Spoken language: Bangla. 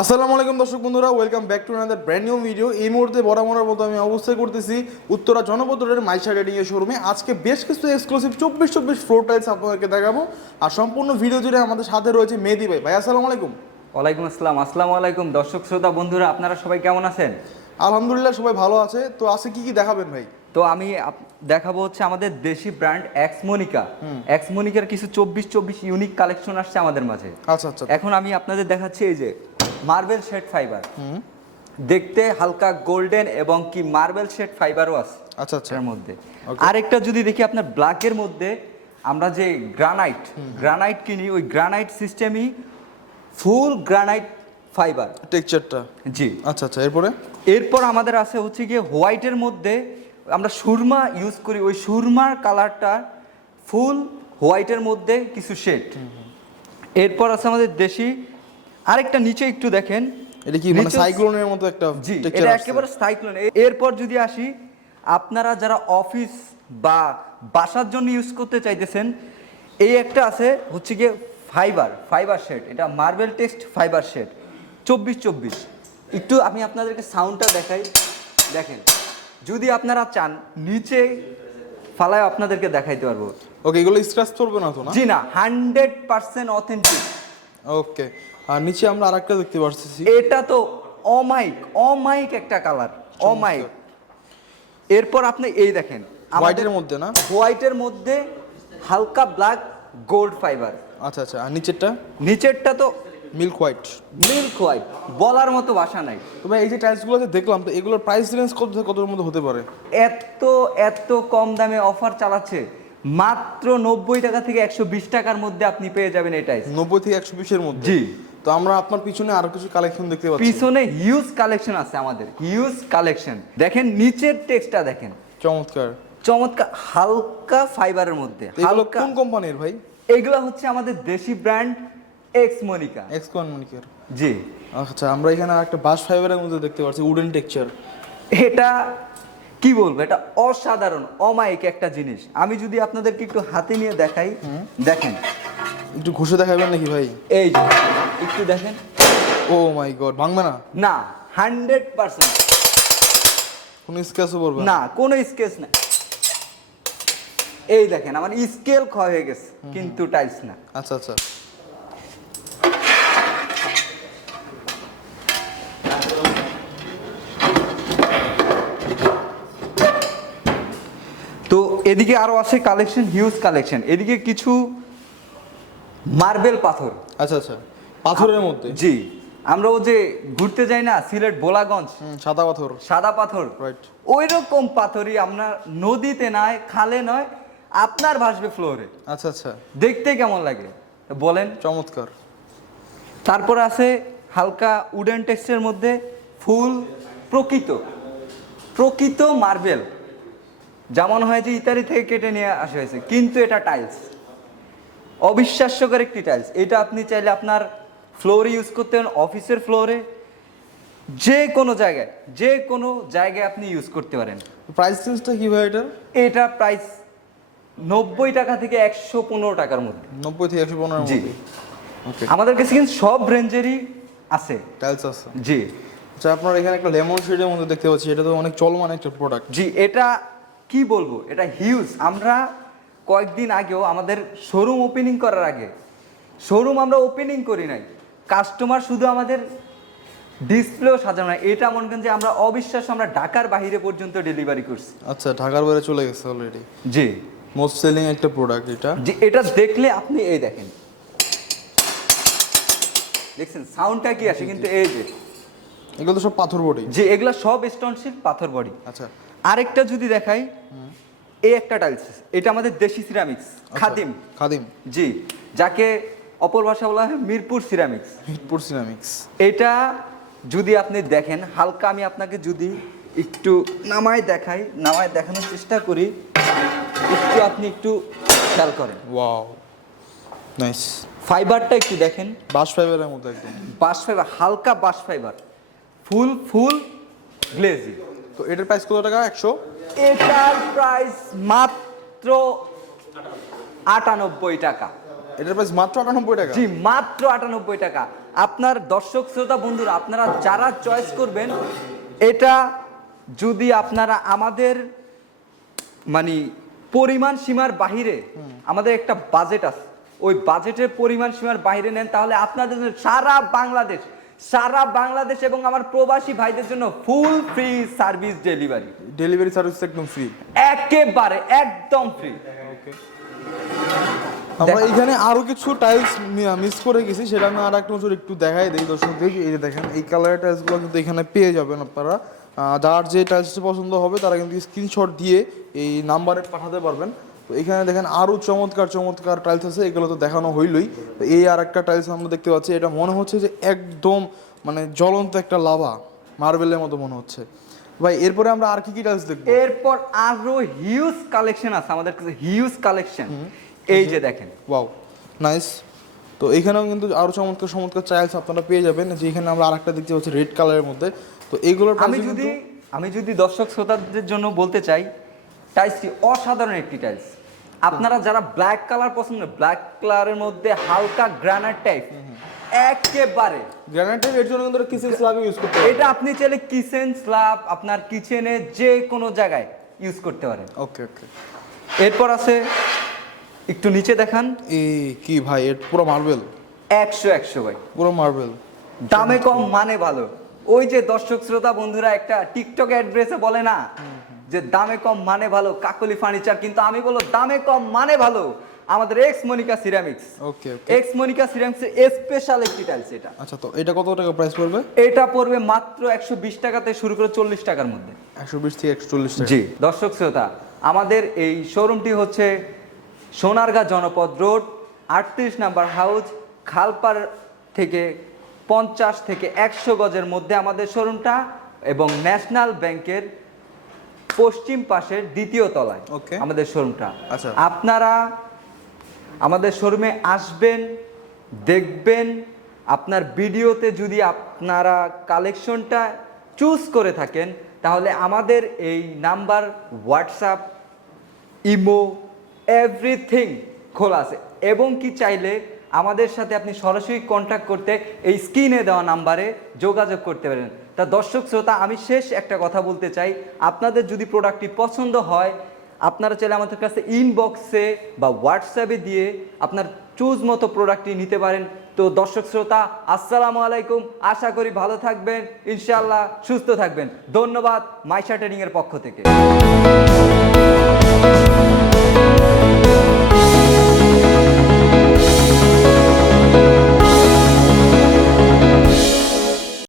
আসসালামু আলাইকুম দর্শক বন্ধুরা welcome back to another brand new video এই মুহূর্তে বরাবরের মতো আমি অবস্থায় করতেছি উত্তরা জনপদরের মাইশা রেডিং এর শোরুমে আজকে বেশ কিছু এক্সক্লুসিভ চব্বিশ চব্বিশ ফ্লোর টাইলস আপনাদেরকে দেখাবো। আর সম্পূর্ণ ভিডিও জুড়ে আমাদের সাথে রয়েছে মেহেদি ভাই। ভাই আসসালামু আলাইকুম। ওয়ালাইকুম আসসালাম। আসসালামু আলাইকুম দর্শক শ্রোতা বন্ধুরা আপনারা সবাই কেমন আছেন? আলহামদুলিল্লাহ সবাই ভালো আছে। তো আজকে কি কি দেখাবেন ভাই? তো আমি দেখাবো হচ্ছে আমাদের দেশি ব্র্যান্ড এক্স মনিকা এক্স মনিকার কিছু চব্বিশ চব্বিশ ইউনিক কালেকশন আসছে আমাদের মাঝে। আচ্ছা আচ্ছা। এখন আমি আপনাদের দেখাচ্ছি এই যে মার্বেল শেড ফাইবার দেখতে হালকা গোল্ডেন এবং কি মার্বেল শেড ফাইবারও আছে আচ্ছা আচ্ছা। এর মধ্যে। আরেকটা যদি দেখি আপনার ব্ল্যাকের মধ্যে আমরা যে গ্রানাইট গ্রানাইট কিনি ওই গ্রানাইট সিস্টেমই ফুল গ্রানাইট ফাইবার টেক্সচারটা জি। আচ্ছা আচ্ছা এরপরে? এরপর আমাদের আছে হচ্ছে গিয়ে হোয়াইটের মধ্যে আমরা সুরমা ইউজ করি ওই সুরমার কালারটা ফুল হোয়াইটের মধ্যে কিছু শেড এরপর আছে আমাদের দেশি আরেকটা নিচে একটু দেখেন। এটা কি মানে সাইক্লোনের মতো একটা জি এটা একেবারে সাইক্লোন। এরপর যদি আসি আপনারা যারা অফিস বা বাসার জন্য ইউজ করতে চাইতেছেন এই একটা আছে হচ্ছে গিয়ে ফাইবার ফাইবার শেড। এটা মার্বেল টেক্সট ফাইবার শেড। চব্বিশ চব্বিশ। একটু আমি আপনাদেরকে সাউন্ডটা দেখাই। দেখেন যদি আপনারা চান নিচে ফালায় আপনাদেরকে দেখাইতে পারব। ওকে এগুলো স্ক্র্যাচ করবে না তো না? জি না হান্ড্রেড পার্সেন্ট অথেন্টিক ওকে। আর নিচে আমরা আরেকটা দেখতে পাচ্ছি এটা তো অমাইক অমাইক একটা কালার অমাইক এরপর আপনি এই দেখেন হোয়াইটের মধ্যে না? হোয়াইটের মধ্যে হালকা ব্ল্যাক গোল্ড ফাইবার আচ্ছা আচ্ছা আর নিচেরটা? নিচেরটা তো মিল্ক হোয়াইট মিল্ক হোয়াইট বলার মতো ভাষা নাই। তো ভাই এই যে টাইলসগুলো যে দেখলাম তো এগুলোর প্রাইস রেঞ্জ কত থেকে কতর মধ্যে হতে পারে? এত এত কম দামে অফার চালাচ্ছে মাত্র নব্বই টাকা থেকে একশো বিশ টাকার মধ্যে আপনি পেয়ে যাবেন এটাই নব্বই থেকে একশো বিশের মধ্যে? জি। তো আমরা আপনার পিছনে আরও কিছু কালেকশন দেখতে পাচ্ছি। পিছনে হিউজ কালেকশন আছে আমাদের হিউজ কালেকশন দেখেন নিচের টেক্সটটা দেখেন। চমৎকার। চমৎকার হালকা ফাইবারের মধ্যে হালকা। কোন কোম্পানির ভাই? এগুলো হচ্ছে আমাদের দেশি ব্র্যান্ড এক্স মনিকা এক্স কোয়ানমনিকের জি। আচ্ছা আমরা এখানে একটা বাস ফাইবারের মধ্যে দেখতে পাচ্ছি উডেন টেক্সচার এটা কি বলব এটা অসাধারণ অমায়িক একটা জিনিস। আমি যদি আপনাদেরকে একটু হাতে নিয়ে দেখাই দেখেন। একটু ঘুষে দেখাবেন নাকি ভাই? এই যে। একটু দেখেন। ও মাই গড ভাঙবে না? না হান্ড্রেড পার্সেন্ট। কোনো স্ক্র্যাচও পড়বে না? কোনো স্কেচ না। এই দেখেন আমার স্কেল ক্ষয় হয়ে গেছে কিন্তু টাইলস না। আচ্ছা আচ্ছা। তো এদিকে আরও আছে কালেকশন হিউজ কালেকশন এদিকে কিছু মার্বেল পাথর। আচ্ছা আচ্ছা। পাথরের মধ্যে? জি। আমরা ও যে ঘুরতে যাই না সিলেট বোলাগঞ্জ। সাদা পাথর। সাদা পাথর। রাইট ওই রকম পাথরই আপনার নদীতে নয় খালে নয় আপনার ভাসবে ফ্লোরে। আচ্ছা আচ্ছা। দেখতে কেমন লাগে? বলেন। চমৎকার। তারপর আছে হালকা উডেন টেক্সটের মধ্যে ফুল প্রকৃত। প্রকৃত মার্বেল যেমন হয় যে ইতালি থেকে কেটে নিয়ে আসা হয়েছে কিন্তু এটা টাইলস অবিশ্বাস্যকর একটি টাইলস এটা আপনি চাইলে আপনার ফ্লোরে ইউজ করতে পারেন অফিসের ফ্লোরে যে কোনো জায়গায় যে কোনো জায়গায় আপনি ইউজ করতে পারেন। প্রাইস রেঞ্জটা কি ভাই এটা? এটা প্রাইস নব্বই টাকা থেকে একশো পনেরো টাকার মধ্যে। নব্বই থেকে একশো পনেরো জি। আমাদের কাছে কিন্তু সব রেঞ্জেরই আছে। টাইলস আছে। জি। আচ্ছা আপনার এখানে একটা লেমন শেডের মধ্যে দেখতে পাচ্ছি এটা তো অনেক চলমান একটা প্রোডাক্ট জি এটা কি বলব? এটা হিউজ আমরা কয়েকদিন আগেও আমাদের শোরুম ওপেনিং করার আগে শোরুম আমরা ওপেনিং করি নাই। কাস্টমার শুধু আমাদের ডিসপ্লেও সাজানো না এটা মনে করেন যে আমরা অবিশ্বাস আমরা ঢাকার বাইরে পর্যন্ত ডেলিভারি করছি। আচ্ছা ঢাকার বাইরে চলে গেছে অলরেডি জি। মোস্ট সেলিং একটা প্রোডাক্ট এটা। যে এটা দেখলে আপনি এই দেখেন। দেখছেন সাউন্ডটা কি আসে? কিন্তু এই যে। এগুলো তো সব পাথর বডি যে এগুলা সব স্টোনশিল পাথর বডি আচ্ছা। আরেকটা যদি দেখাই এই একটা টাইলস এটা আমাদের দেশি সিরামিক্স আচ্ছা। খাদিম। খাদিম। জি যাকে অপর ভাষা বলা হয় মিরপুর সিরামিক্স। মিরপুর সিরামিক্স। এটা যদি আপনি দেখেন হালকা আমি আপনাকে যদি একটু নামায় দেখাই নামায় দেখানোর চেষ্টা করি একটু আপনি একটু খেয়াল করেন। Wow nice. ফাইবারটা একটু দেখেন। বাস ফাইবারের মধ্যে একদম। বাস ফাইবার হালকা বাস ফাইবার। ফুল ফুল গ্লেজি। তো এটার প্রাইস কত টাকা? একশো? এটার প্রাইস মাত্র আটানব্বই টাকা। এটার প্রাইস মাত্র আটানব্বই টাকা। জি মাত্র আটানব্বই টাকা। আপনার দর্শক শ্রোতা বন্ধুরা আপনারা যারা চয়েস করবেন এটা যদি আপনারা আমাদের মানে পরিমাণ সীমার বাহিরে আমাদের একটা বাজেট আছে। ওই বাজেটের পরিমাণ সীমার বাইরে নেন তাহলে আপনাদের জন্য সারা বাংলাদেশ সারা বাংলাদেশ এবং আমার প্রবাসী ভাইদের জন্য full free service delivery delivery service একদম ফ্রি একেবারে একদম ফ্রি আমরা এখানে আরও কিছু টাইলস মিস করে গেছি সেটা আমি আর একটা একটু দেখাই দিই দর্শকদের এই যে দেখেন এই কালারের টাইলসগুলো কিন্তু এখানে পেয়ে যাবেন আপনারা। যার যে টাইলসটি পছন্দ হবে তারা কিন্তু স্ক্রিনশট দিয়ে এই নাম্বারে পাঠাতে পারবেন। তো এখানে দেখেন আরও চমৎকার চমৎকার টাইলস আছে এগুলো তো দেখানো হইলই। তো এই আর একটা টাইলস আমরা দেখতে পাচ্ছি এটা মনে হচ্ছে যে একদম মানে জ্বলন্ত একটা লাভা মার্বেলের মতো মনে হচ্ছে। ভাই এরপরে আমরা আর কি কি টাইলস দেখব? এরপর আরও হিউজ কালেকশন আছে আমাদের কাছে হিউজ কালেকশন এই যে দেখেন। ওয়াও নাইস তো এখানেও কিন্তু আরও চমৎকার চমৎকার টাইলস আপনারা পেয়ে যাবেন। যে এখানে আমরা আরেকটা দেখতে পাচ্ছি রেড কালারের মধ্যে। তো এইগুলোর আমি যদি আমি যদি দর্শক শ্রোতাদের জন্য বলতে চাই টাইলসটি অসাধারণ একটি টাইলস আপনারা যারা ব্ল্যাক কালার পছন্দ ব্ল্যাক কালারের মধ্যে হালকা গ্রানাইট টাইপ একেবারে। গ্রানাইটের এর জন্য কিন্তু কিচেন স্ল্যাব ইউজ করতে এটা আপনি চাইলে কিচেন স্ল্যাব আপনার কিচেনে যে কোনো জায়গায় ইউজ করতে পারেন। ওকে ওকে এরপর আছে একটু নিচে দেখান। এই কি ভাই এর পুরো মার্বেল একশো একশো ভাই। পুরো মার্বেল দামে কম মানে ভালো। ওই যে দর্শক শ্রোতা বন্ধুরা একটা টিকটক অ্যাড্রেসে বলে না যে দামে কম মানে ভালো কাকলি ফার্নিচার কিন্তু আমি বলব দামে কম মানে ভালো। আমাদের X Monica ceramics okay okay. X Monica ceramics special একটি টাইলস এটা। আচ্ছা তো এটা কত টাকা প্রাইস পড়বে? এটা পড়বে মাত্র একশো বিশ টাকাতে শুরু করে চল্লিশ টাকার মধ্যে। একশো বিশ থেকে একশো চল্লিশ টাকা। জি দর্শক শ্রোতা আমাদের এই শোরুমটি হচ্ছে সোনারগাঁ জনপদ রোড আটত্রিশ নাম্বার হাউস খালপার থেকে পঞ্চাশ থেকে একশো গজের মধ্যে আমাদের শোরুমটা এবং ন্যাশনাল ব্যাংকের পশ্চিম পাশের দ্বিতীয় তলায়. আমাদের শোরুমটা আচ্ছা। আপনারা আমাদের শোরুমে আসবেন দেখবেন আপনার ভিডিওতে যদি আপনারা কালেকশনটা চুজ করে থাকেন তাহলে আমাদের এই নাম্বার হোয়াটসঅ্যাপ ইমো এভরিথিং খোলা আছে। এবং কি চাইলে আমাদের সাথে আপনি সরাসরি কন্ট্যাক্ট করতে এই স্ক্রিনে দেওয়া নাম্বারে যোগাযোগ করতে পারেন। তা দর্শক শ্রোতা, আমি শেষ একটা কথা বলতে চাই। আপনাদের যদি প্রোডাক্টটি পছন্দ হয়, আপনারা চাইলে আমাদের কাছে ইনবক্সে বা হোয়াটসঅ্যাপে দিয়ে আপনার চুজ মতো প্রোডাক্টটি নিতে পারেন। তো দর্শক শ্রোতা, আসসালামু আলাইকুম। আশা করি ভালো থাকবেন। ইনশাআল্লাহ সুস্থ থাকবেন। ধন্যবাদ মাইশা ট্রেডিং এর পক্ষ থেকে।